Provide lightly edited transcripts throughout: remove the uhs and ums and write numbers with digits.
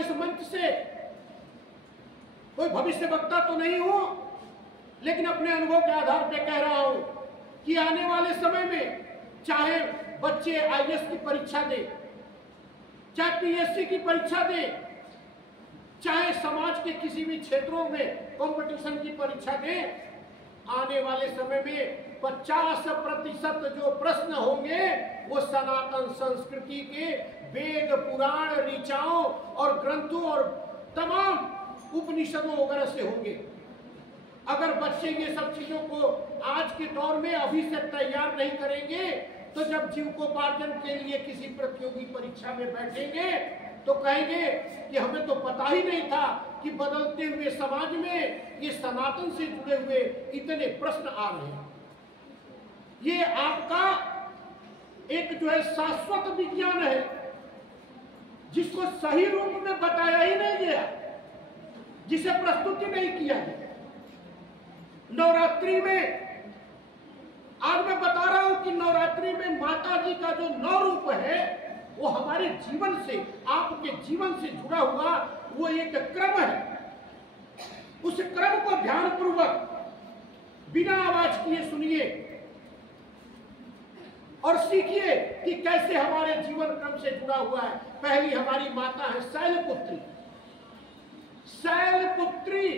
इस मंच से कोई भविष्य वक्ता तो नहीं हूं, लेकिन अपने अनुभव के आधार पर कह रहा हूं कि आने वाले समय में चाहे बच्चे आईएएस की परीक्षा दें, चाहे पीएससी की परीक्षा दें, चाहे समाज के किसी भी क्षेत्रों में कंपटीशन की परीक्षा दें, आने वाले समय में 50% जो प्रश्न होंगे वो सनातन संस्कृति के वेद, पुराण, ऋचाओं और ग्रंथों और तमाम उपनिषदों वगैरह से होंगे। अगर बच्चे ये सब चीजों को आज के दौर में अभी से तैयार नहीं करेंगे तो जब जीविकोपार्जन के लिए किसी प्रतियोगी परीक्षा में बैठेंगे तो कहेंगे कि हमें तो पता ही नहीं था कि बदलते हुए समाज में ये सनातन से जुड़े हुए इतने प्रश्न आ रहे हैं। ये आपका एक जो है शाश्वत विज्ञान है जिसको सही रूप में बताया ही नहीं गया, जिसे प्रस्तुति नहीं किया गया। नवरात्रि में आज मैं बता रहा हूं कि नवरात्रि में माता जी का जो 9 रूप है वो हमारे जीवन से, आपके जीवन से जुड़ा हुआ वो एक क्रम है। उस क्रम को ध्यानपूर्वक बिना आवाज किए सुनिए और सीखिए कि कैसे हमारे जीवन क्रम से जुड़ा हुआ है। पहली हमारी माता है शैलपुत्री। शैलपुत्री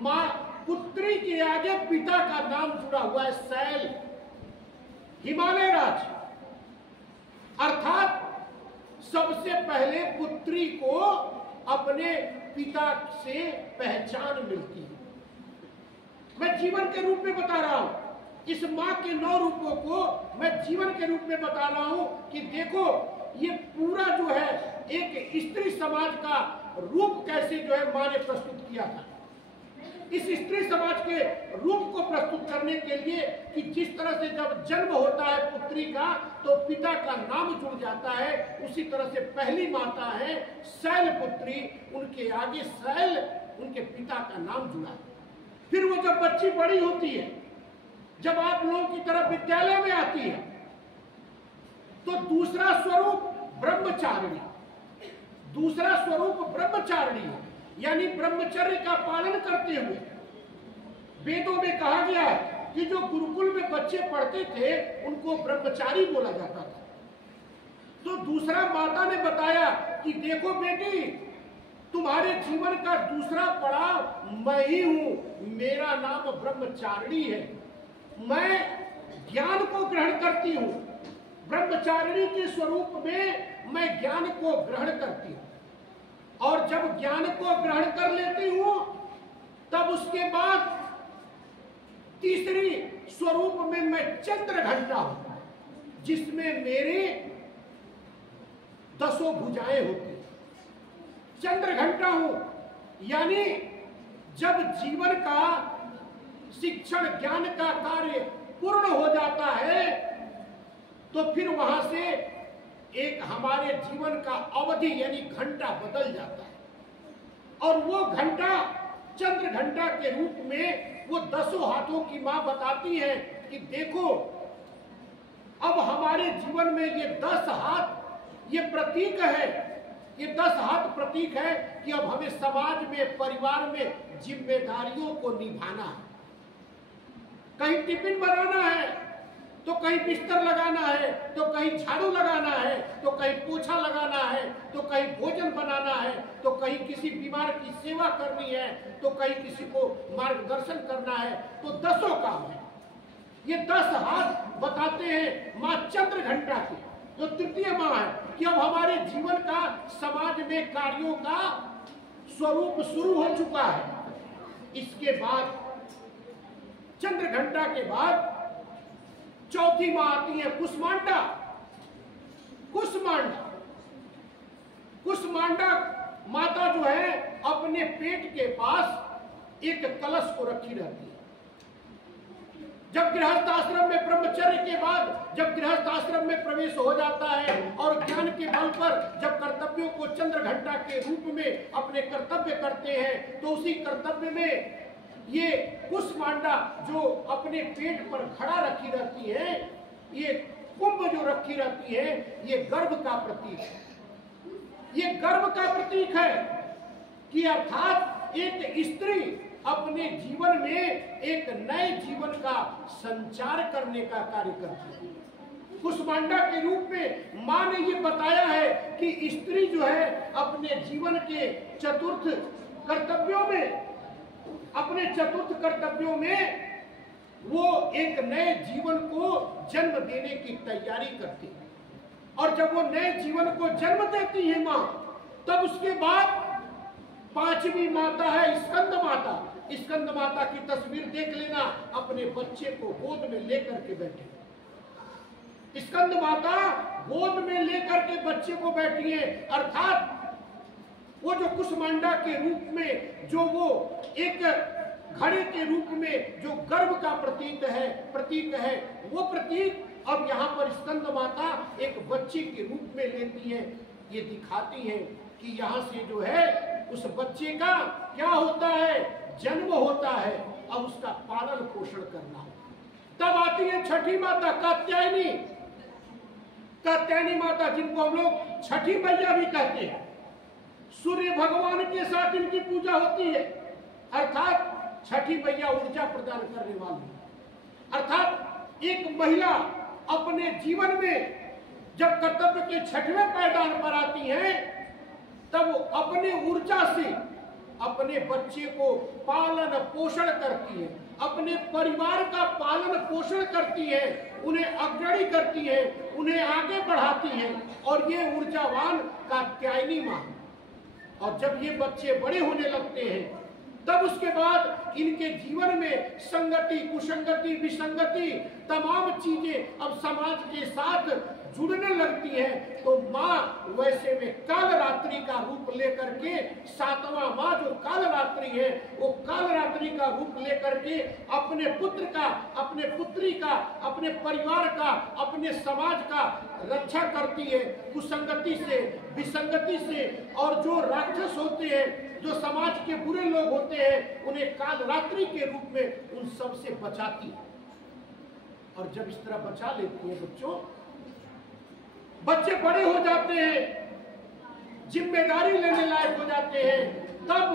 मां, पुत्री के आगे पिता का नाम जुड़ा हुआ है शैल, हिमालय राज। अर्थात सबसे पहले पुत्री को अपने पिता से पहचान मिलती है। मैं जीवन के रूप में बता रहा हूं, इस मां के 9 रूपों को मैं जीवन के रूप में बता रहा हूं कि देखो ये पूरा जो है एक स्त्री समाज का रूप कैसे जो है मां ने प्रस्तुत किया था। इस स्त्री समाज के रूप को प्रस्तुत करने के लिए कि जिस तरह से जब जन्म होता है पुत्री का तो पिता का नाम जुड़ जाता है, उसी तरह से पहली माता है शैलपुत्री, उनके आगे शैल उनके पिता का नाम जुड़ा। फिर वो जब बच्ची बड़ी होती है, जब आप लोगों की तरफ विद्यालय में आती है तो दूसरा स्वरूप ब्रह्मचारिणी, दूसरा स्वरूप ब्रह्मचारिणी है, यानी ब्रह्मचर्य का पालन करते हुए। वेदों में कहा गया है कि जो गुरुकुल में बच्चे पढ़ते थे उनको ब्रह्मचारी बोला जाता था। तो दूसरा माता ने बताया कि देखो बेटी, तुम्हारे जीवन का दूसरा पड़ाव मैं ही हूं, मेरा नाम ब्रह्मचारिणी है। मैं ज्ञान को ग्रहण करती हूं, ब्रह्मचारिणी के स्वरूप में मैं ज्ञान को ग्रहण करती हूं। और जब ज्ञान को ग्रहण कर लेती हूं तब उसके बाद तीसरी स्वरूप में मैं चंद्र घंटा हूं, जिसमें मेरी 10 भुजाएं होती। चंद्र घंटा हूं, यानी जब जीवन का शिक्षण ज्ञान का कार्य पूर्ण हो जाता है तो फिर वहां से एक हमारे जीवन का अवधि यानी घंटा बदल जाता है। और वो घंटा चंद्र घंटा के रूप में वो 10 हाथों की मां बताती है कि देखो अब हमारे जीवन में ये 10 हाथ ये प्रतीक है, ये 10 हाथ प्रतीक है कि अब हमें समाज में, परिवार में जिम्मेदारियों को निभाना है। कहीं टिफिन बनाना है तो कहीं बिस्तर लगाना है, तो कहीं झाड़ू लगाना है, तो कहीं पोछा लगाना है, तो कहीं भोजन बनाना है, तो कहीं किसी बीमार की सेवा करनी है, तो कहीं किसी को मार्गदर्शन करना है। तो 10 काम है। ये 10 हाथ बताते हैं मां चंद्र घंटा की, जो तृतीय मां है कि अब हमारे जीवन का समाज में कार्यों का स्वरूप शुरू हो चुका है। इसके बाद चंद्र घंटा के बाद चौथी मां आती है कुष्मांडा। कुष्मांडा, कुष्मांडा माता जो है अपने पेट के पास एक कलश को रखी रहती है। जब गृहस्थ आश्रम में ब्रह्मचर्य के बाद जब गृहस्थ आश्रम में प्रवेश हो जाता है और ज्ञान के बल पर जब कर्तव्यों को चंद्र घंटा के रूप में अपने कर्तव्य करते हैं तो उसी कर्तव्य में ये कुष्मांडा जो अपने पेट पर खड़ा रखी रहती है, ये कुंभ जो रखी रहती है, ये गर्भ का प्रतीक है। ये गर्व का प्रतीक है कि अर्थात एक स्त्री अपने जीवन में एक नए जीवन का संचार करने का कार्य करती है। कुष्मांडा के रूप में मां ने ये बताया है कि स्त्री जो है अपने जीवन के चतुर्थ कर्तव्यों में, अपने चतुर्थ कर्तव्यों में वो एक नए जीवन को जन्म देने की तैयारी करती है। और जब वो नए जीवन को जन्म देती है मां, तब उसके बाद पांचवी माता है स्कंद माता। स्कंद माता की तस्वीर देख लेना, अपने बच्चे को गोद में लेकर के बैठे। स्कंद माता गोद में लेकर के बच्चे को बैठी है, अर्थात वो जो कुष्मांडा के रूप में, जो वो एक घड़े के रूप में जो गर्व का प्रतीक है, वो प्रतीक अब यहाँ पर स्कंद माता एक बच्चे के रूप में लेती है। ये दिखाती है कि यहाँ से जो है उस बच्चे का क्या होता है, जन्म होता है, अब उसका पालन पोषण करना हो। तब आती है छठी माता कात्यायनी। कात्यायनी माता, जिनको हम लोग छठी मैया भी कहते हैं, सूर्य भगवान के साथ इनकी पूजा होती है। अर्थात छठी मैया ऊर्जा प्रदान करने वाली। अर्थात एक महिला अपने जीवन में जब कर्तव्य के छठवें पायदान पर आती है, तब वो अपने ऊर्जा से अपने बच्चे को पालन पोषण करती है, अपने परिवार का पालन पोषण करती है, उन्हें अग्रणी करती है, उन्हें आगे बढ़ाती है। और ये ऊर्जावान कात्यायनी मां। और जब ये बच्चे बड़े होने लगते हैं, तब उसके बाद इनके जीवन में संगति, कुसंगति, विसंगति, तमाम चीजें अब समाज के साथ जुड़ने लगती है। तो माँ वैसे में काल रात्रि का रूप लेकर के, सातवां माँ जो काल रात्रि है, वो काल रात्रि का रूप लेकर के अपने पुत्र का, अपने पुत्री का, अपने परिवार का, अपने समाज का रक्षा करती है कुसंगति से, विसंगति से। और जो राक्षस होते हैं, जो समाज के बुरे लोग होते हैं, उन्हें काल रात्रि के रूप में उन सब से बचाती है। और जब इस तरह बचा लेती है बच्चों, बच्चे बड़े हो जाते हैं, जिम्मेदारी लेने लायक हो जाते हैं, तब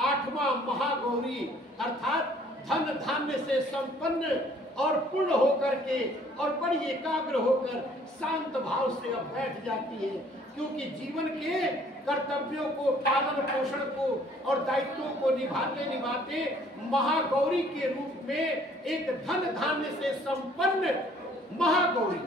आठवां महागौरी अर्थात धन धान्य से संपन्न और पूर्ण होकर के और बड़ी एकाग्र होकर शांत भाव से अब बैठ जाती है। क्योंकि जीवन के कर्तव्यों को, पालन पोषण को और दायित्वों को निभाते निभाते महागौरी के रूप में एक धन धान्य से संपन्न महागौरी,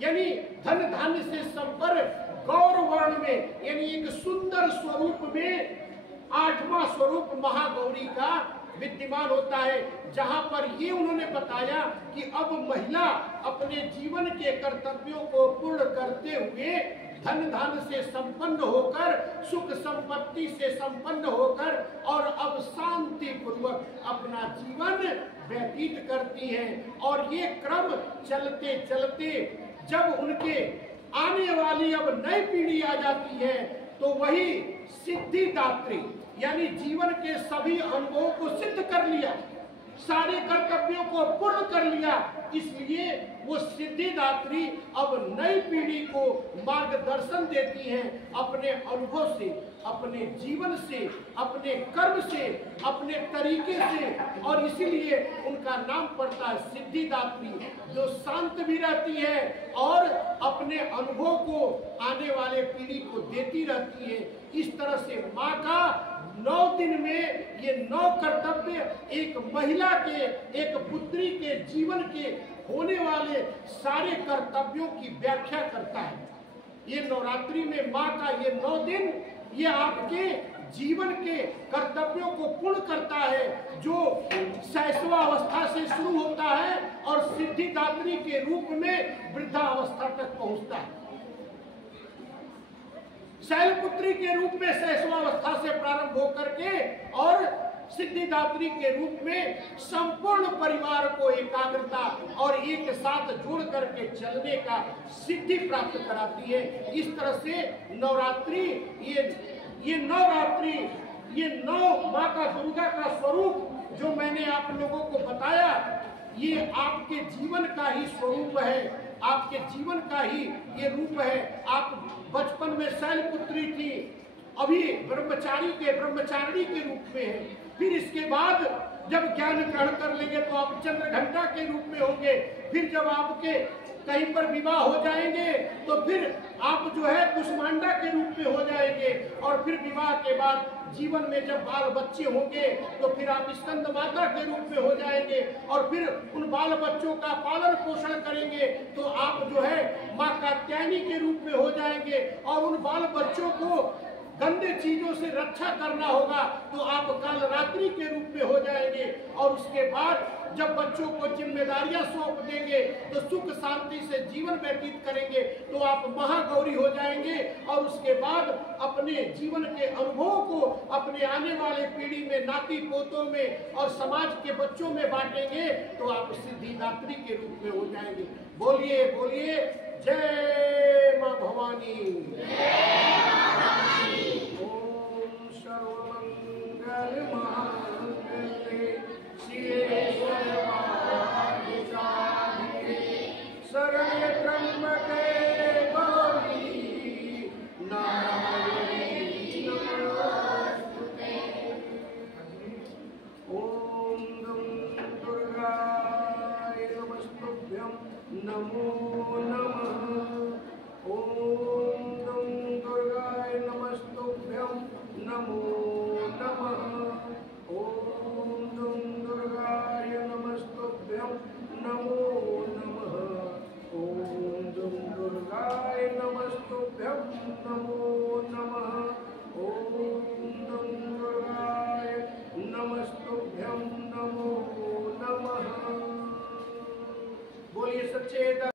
यानी धन धान्य से संपन्न गौर वर्ण में, यानी एक सुंदर स्वरूप में आठवां स्वरूप महागौरी का विद्यमान होता है। जहां पर ये उन्होंने बताया कि अब महिला अपने जीवन के कर्तव्यों को पूर्ण करते हुए धन धान्य से संपन्न होकर, सुख संपत्ति से संपन्न होकर और अब शांति पूर्वक अपना जीवन व्यतीत करती है। और ये क्रम चलते चलते जब उनके आने वाली अब नई पीढ़ी आ जाती है, तो वही सिद्धिदात्री, यानी जीवन के सभी अनुभवों को सिद्ध कर लिया, सारे कर्तव्यों को पूर्ण कर लिया, इसलिए वो सिद्धिदात्री अब नई पीढ़ी को मार्गदर्शन देती हैं अपने अनुभव से, अपने जीवन से, अपने कर्म से, अपने तरीके से। और इसीलिए उनका नाम पड़ता है सिद्धिदात्री, जो शांत भी रहती है और अपने अनुभव को आने वाले पीढ़ी को देती रहती है। इस तरह से माँ का 9 दिन में ये 9 कर्तव्य एक महिला के, एक पुत्री के जीवन के होने वाले सारे कर्तव्यों की व्याख्या करता है। ये नवरात्रि में माँ का ये 9 दिन ये आपके जीवन के कर्तव्यों को पूर्ण करता है, जो शैशवावस्था से शुरू होता है और सिद्धिदात्री के रूप में वृद्धावस्था तक पहुंचता है। शैलपुत्री के रूप में शैशवावस्था से प्रारंभ होकर के और सिद्धिदात्री के रूप में संपूर्ण परिवार को एकाग्रता और एक साथ जोड़ करके चलने का सिद्धि प्राप्त कराती है। इस तरह से नवरात्रि, ये नवरात्रि, ये 9 माँ का, दुर्गा का स्वरूप जो मैंने आप लोगों को बताया, ये आपके जीवन का ही स्वरूप है, आपके जीवन का ही ये रूप है। आप बचपन में शैलपुत्री थी, अभी ब्रह्मचारिणी के रूप में है। फिर इसके बाद जब ज्ञान ग्रहण कर लेंगे तो आप चंद्रघंटा के रूप में होंगे। फिर जब आपके कहीं पर विवाह हो जाएंगे तो फिर आप जो है कुष्मांडा के रूप में हो जाएंगे। और फिर विवाह के बाद जीवन में जब बाल बच्चे होंगे तो फिर आप स्कंद माता के रूप में हो जाएंगे। और फिर उन बाल बच्चों का पालन पोषण करेंगे तो आप जो है माँ कात्यायनी के रूप में हो जाएंगे। और उन बाल बच्चों को गंदे चीजों से रक्षा करना होगा तो आप कालरात्रि के रूप में हो जाएंगे। और उसके बाद जब बच्चों को जिम्मेदारियां सौंप देंगे तो सुख शांति से जीवन व्यतीत करेंगे तो आप महागौरी हो जाएंगे। और उसके बाद अपने जीवन के अनुभवों को अपने आने वाले पीढ़ी में, नाती पोतों में और समाज के बच्चों में बांटेंगे तो आप सिद्धिदात्री के रूप में हो जाएंगे। बोलिए बोलिए जय मां भवानी।